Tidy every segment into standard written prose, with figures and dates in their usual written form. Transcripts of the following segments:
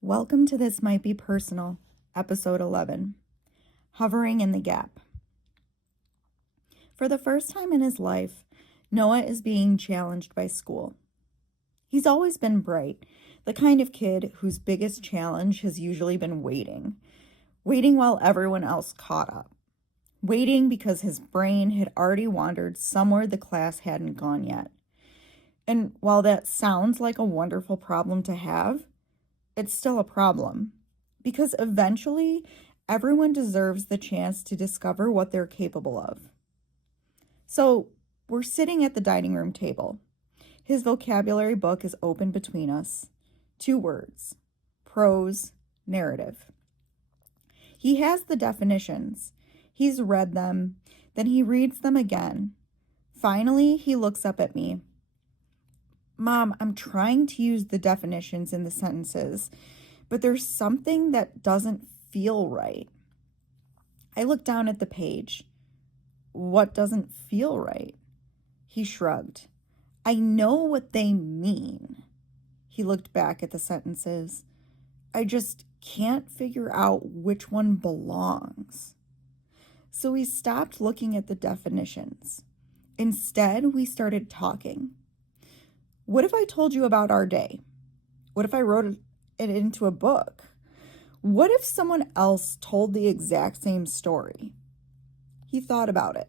Welcome to This Might Be Personal, Episode 11, Hovering in the Gap. For the first time in his life, Noah is being challenged by school. He's always been bright, the kind of kid whose biggest challenge has usually been waiting while everyone else caught up. Waiting because his brain had already wandered somewhere the class hadn't gone yet. And while that sounds like a wonderful problem to have, it's still a problem, because eventually everyone deserves the chance to discover what they're capable of. So we're sitting at the dining room table. His vocabulary book is open between us. 2 words: prose, narrative. He has the definitions. He's read them, then he reads them again. Finally, he looks up at me. Mom, I'm trying to use the definitions in the sentences, but there's something that doesn't feel right. I look down at the page. What doesn't feel right? He shrugged. I know what they mean. He looked back at the sentences. I just can't figure out which one belongs. So we stopped looking at the definitions. Instead, we started talking. What if I told you about our day? What if I wrote it into a book? What if someone else told the exact same story? He thought about it.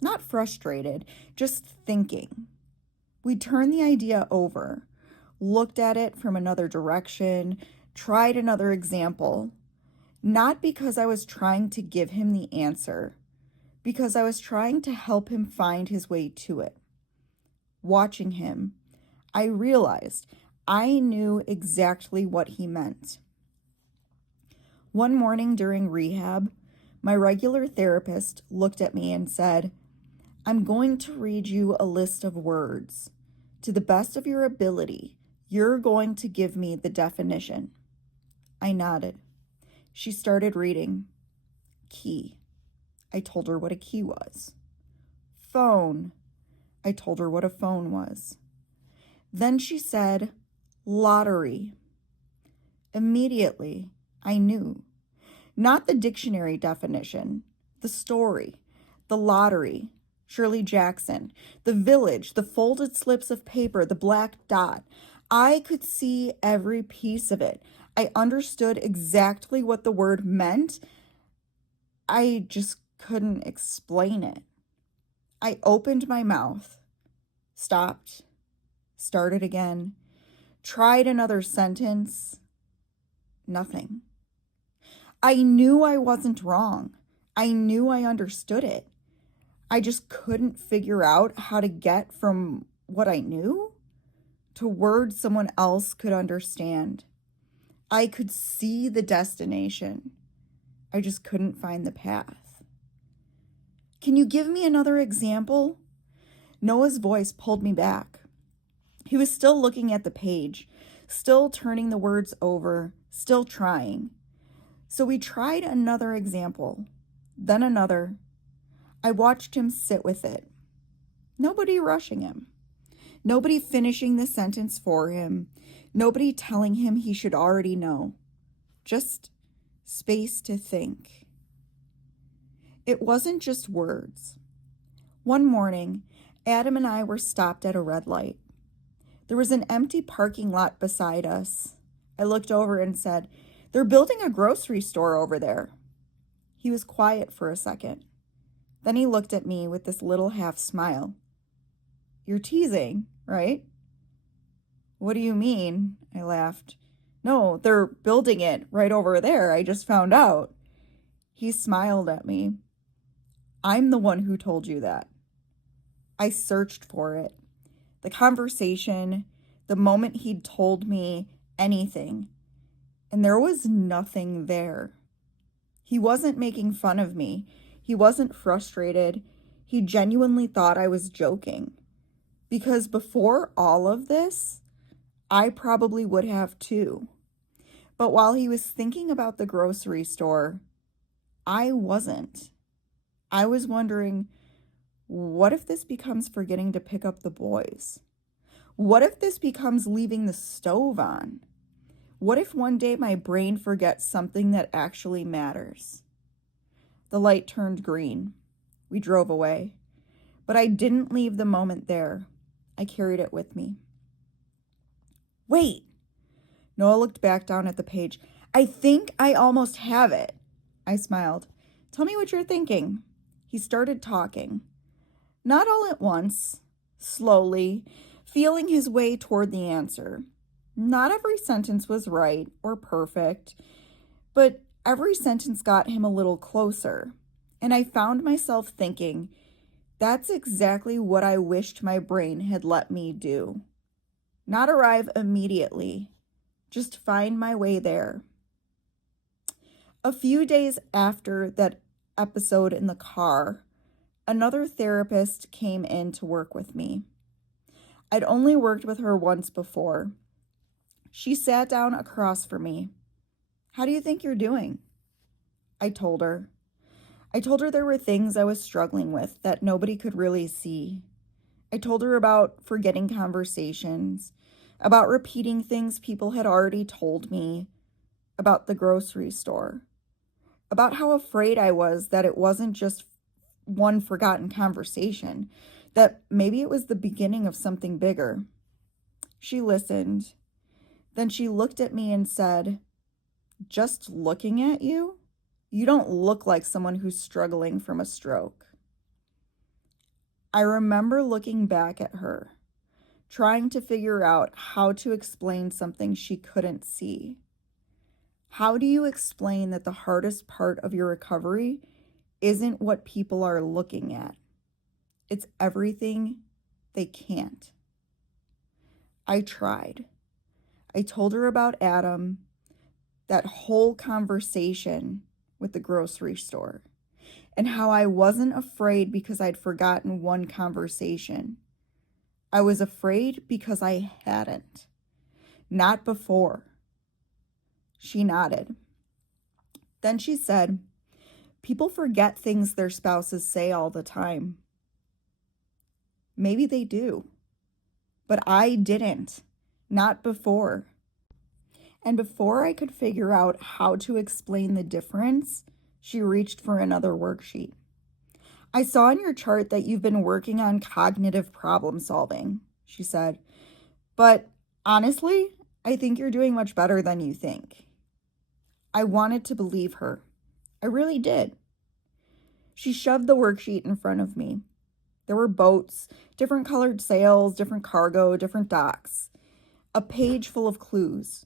Not frustrated, just thinking. We turned the idea over, looked at it from another direction, tried another example. Not because I was trying to give him the answer, because I was trying to help him find his way to it. Watching him, I realized I knew exactly what he meant. One morning during rehab, my regular therapist looked at me and said, I'm going to read you a list of words. To the best of your ability, you're going to give me the definition. I nodded. She started reading. Key. I told her what a key was. Phone. I told her what a phone was. Then she said, lottery. Immediately, I knew. Not the dictionary definition, the story, the lottery, Shirley Jackson, the village, the folded slips of paper, the black dot. I could see every piece of it. I understood exactly what the word meant. I just couldn't explain it. I opened my mouth, stopped, started again, tried another sentence. Nothing. I knew I wasn't wrong. I knew I understood it. I just couldn't figure out how to get from what I knew to words someone else could understand. I could see the destination. I just couldn't find the path. Can you give me another example? Noah's voice pulled me back. He was still looking at the page, still turning the words over, still trying. So we tried another example, then another. I watched him sit with it. Nobody rushing him. Nobody finishing the sentence for him. Nobody telling him he should already know. Just space to think. It wasn't just words. One morning, Adam and I were stopped at a red light. There was an empty parking lot beside us. I looked over and said, they're building a grocery store over there. He was quiet for a second. Then he looked at me with this little half smile. You're teasing, right? What do you mean? I laughed. No, they're building it right over there. I just found out. He smiled at me. I'm the one who told you that. I searched for it. The conversation, the moment he'd told me anything, and there was nothing there. He wasn't making fun of me. He wasn't frustrated. He genuinely thought I was joking. Because before all of this, I probably would have too. But while he was thinking about the grocery store, I wasn't. I was wondering, what if this becomes forgetting to pick up the boys? What if this becomes leaving the stove on? What if one day my brain forgets something that actually matters? The light turned green. We drove away. But I didn't leave the moment there. I carried it with me. Wait! Noah looked back down at the page. I think I almost have it. I smiled. Tell me what you're thinking. He started talking. Not all at once, slowly, feeling his way toward the answer. Not every sentence was right or perfect, but every sentence got him a little closer. And I found myself thinking, that's exactly what I wished my brain had let me do. Not arrive immediately, just find my way there. A few days after that episode in the car, another therapist came in to work with me. I'd only worked with her once before. She sat down across from me. How do you think you're doing? I told her. I told her there were things I was struggling with that nobody could really see. I told her about forgetting conversations, about repeating things people had already told me, about the grocery store, about how afraid I was that it wasn't just one forgotten conversation, that maybe it was the beginning of something bigger. She listened. Then she looked at me and said, just looking at you, you don't look like someone who's struggling from a stroke. I remember looking back at her, trying to figure out how to explain something she couldn't see. How do you explain that the hardest part of your recovery isn't what people are looking at? It's everything they can't. I tried. I told her about Adam, that whole conversation with the grocery store, and how I wasn't afraid because I'd forgotten one conversation. I was afraid because I hadn't, not before. She nodded. Then she said, people forget things their spouses say all the time. Maybe they do, but I didn't, not before. And before I could figure out how to explain the difference, she reached for another worksheet. I saw in your chart that you've been working on cognitive problem solving, she said. But honestly, I think you're doing much better than you think. I wanted to believe her. I really did. She shoved the worksheet in front of me. There were boats, different colored sails, different cargo, different docks. A page full of clues.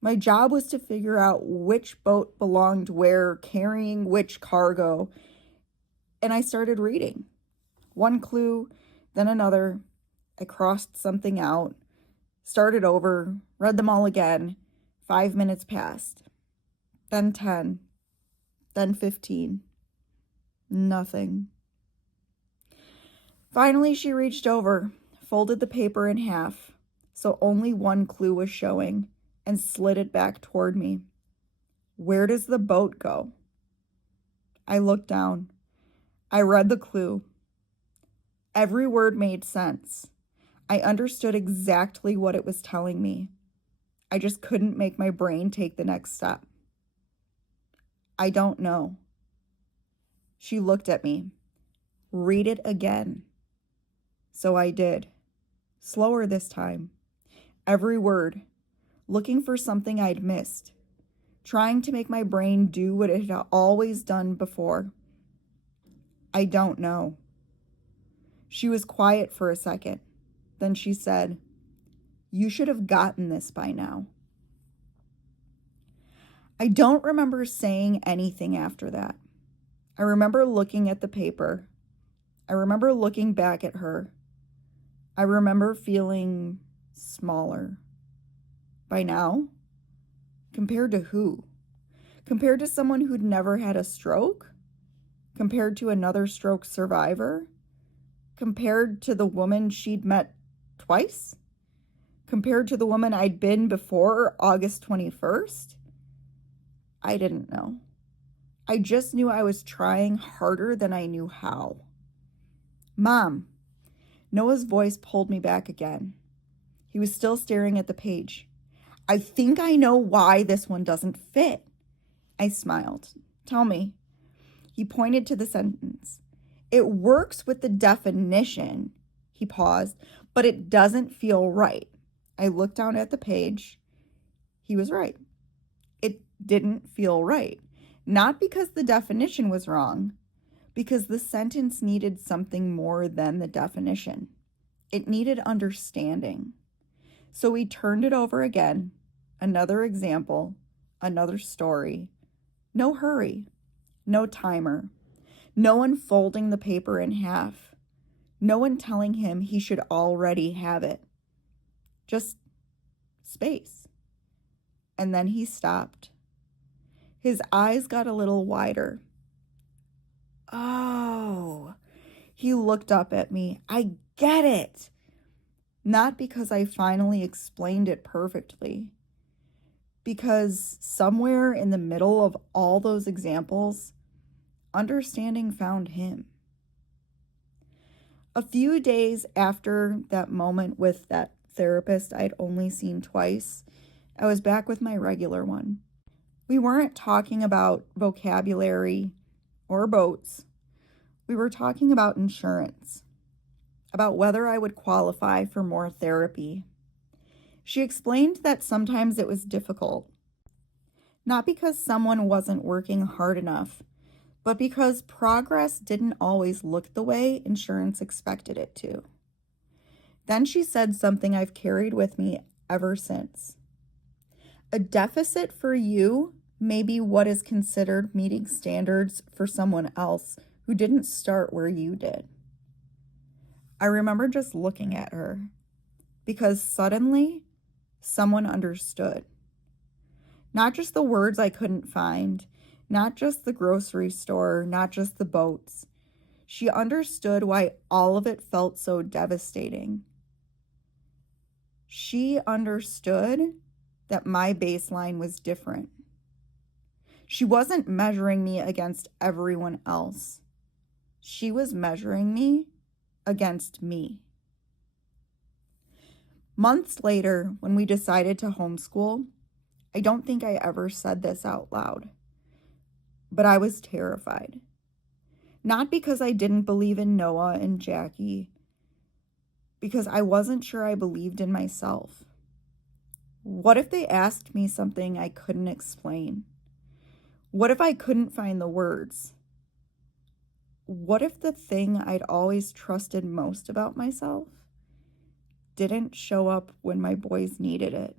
My job was to figure out which boat belonged where, carrying which cargo. And I started reading. One clue, then another. I crossed something out, started over, read them all again. 5 minutes passed. Then 10. Then 15. Nothing. Finally, she reached over, folded the paper in half, so only one clue was showing, and slid it back toward me. Where does the boat go? I looked down. I read the clue. Every word made sense. I understood exactly what it was telling me. I just couldn't make my brain take the next step. I don't know. She looked at me. Read it again. So I did. Slower this time. Every word. Looking for something I'd missed. Trying to make my brain do what it had always done before. I don't know. She was quiet for a second. Then she said, you should have gotten this by now. I don't remember saying anything after that. I remember looking at the paper. I remember looking back at her. I remember feeling smaller. By now? Compared to who? Compared to someone who'd never had a stroke? Compared to another stroke survivor? Compared to the woman she'd met twice? Compared to the woman I'd been before August 21st? I didn't know. I just knew I was trying harder than I knew how. Mom. Noah's voice pulled me back again. He was still staring at the page. I think I know why this one doesn't fit. I smiled. Tell me. He pointed to the sentence. It works with the definition. He paused, but it doesn't feel right. I looked down at the page. He was right. It didn't feel right. Not because the definition was wrong, because the sentence needed something more than the definition. It needed understanding. So we turned it over again. Another example, another story. No hurry, no timer, no one folding the paper in half, no one telling him he should already have it. Just space. And then he stopped. His eyes got a little wider. Oh, he looked up at me. I get it. Not because I finally explained it perfectly, because somewhere in the middle of all those examples, understanding found him. A few days after that moment with that therapist I'd only seen twice, I was back with my regular one. We weren't talking about vocabulary or boats. We were talking about insurance, about whether I would qualify for more therapy. She explained that sometimes it was difficult, not because someone wasn't working hard enough, but because progress didn't always look the way insurance expected it to. Then she said something I've carried with me ever since. A deficit for you may be what is considered meeting standards for someone else who didn't start where you did. I remember just looking at her because suddenly someone understood. Not just the words I couldn't find, not just the grocery store, not just the boats. She understood why all of it felt so devastating. She understood that my baseline was different. She wasn't measuring me against everyone else. She was measuring me against me. Months later, when we decided to homeschool, I don't think I ever said this out loud, but I was terrified. Not because I didn't believe in Noah and Jackie, because I wasn't sure I believed in myself. What if they asked me something I couldn't explain? What if I couldn't find the words? What if the thing I'd always trusted most about myself didn't show up when my boys needed it?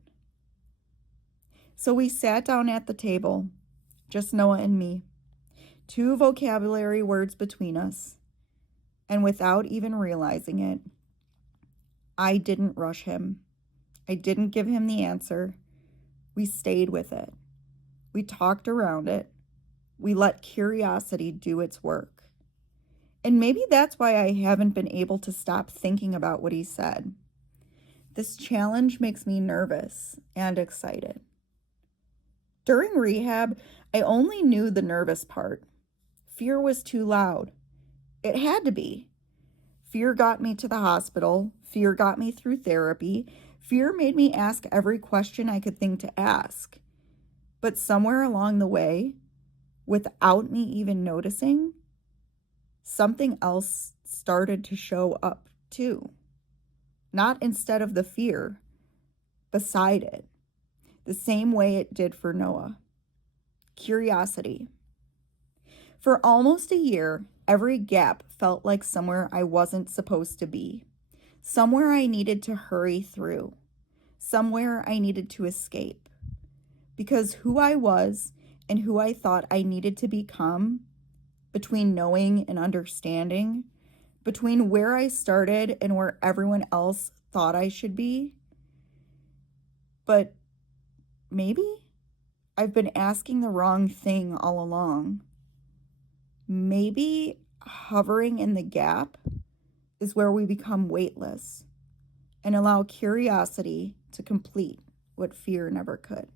So we sat down at the table, just Noah and me, 2 vocabulary words between us, and without even realizing it, I didn't rush him. I didn't give him the answer. We stayed with it. We talked around it. We let curiosity do its work. And maybe that's why I haven't been able to stop thinking about what he said. This challenge makes me nervous and excited. During rehab, I only knew the nervous part. Fear was too loud. It had to be. Fear got me to the hospital. Fear got me through therapy. Fear made me ask every question I could think to ask. But somewhere along the way, without me even noticing, something else started to show up too. Not instead of the fear, beside it, the same way it did for Noah. Curiosity. For almost a year, every gap felt like somewhere I wasn't supposed to be, somewhere I needed to hurry through, somewhere I needed to escape. Because who I was and who I thought I needed to become, between knowing and understanding, between where I started and where everyone else thought I should be. But maybe I've been asking the wrong thing all along. Maybe hovering in the gap is where we become weightless and allow curiosity to complete what fear never could.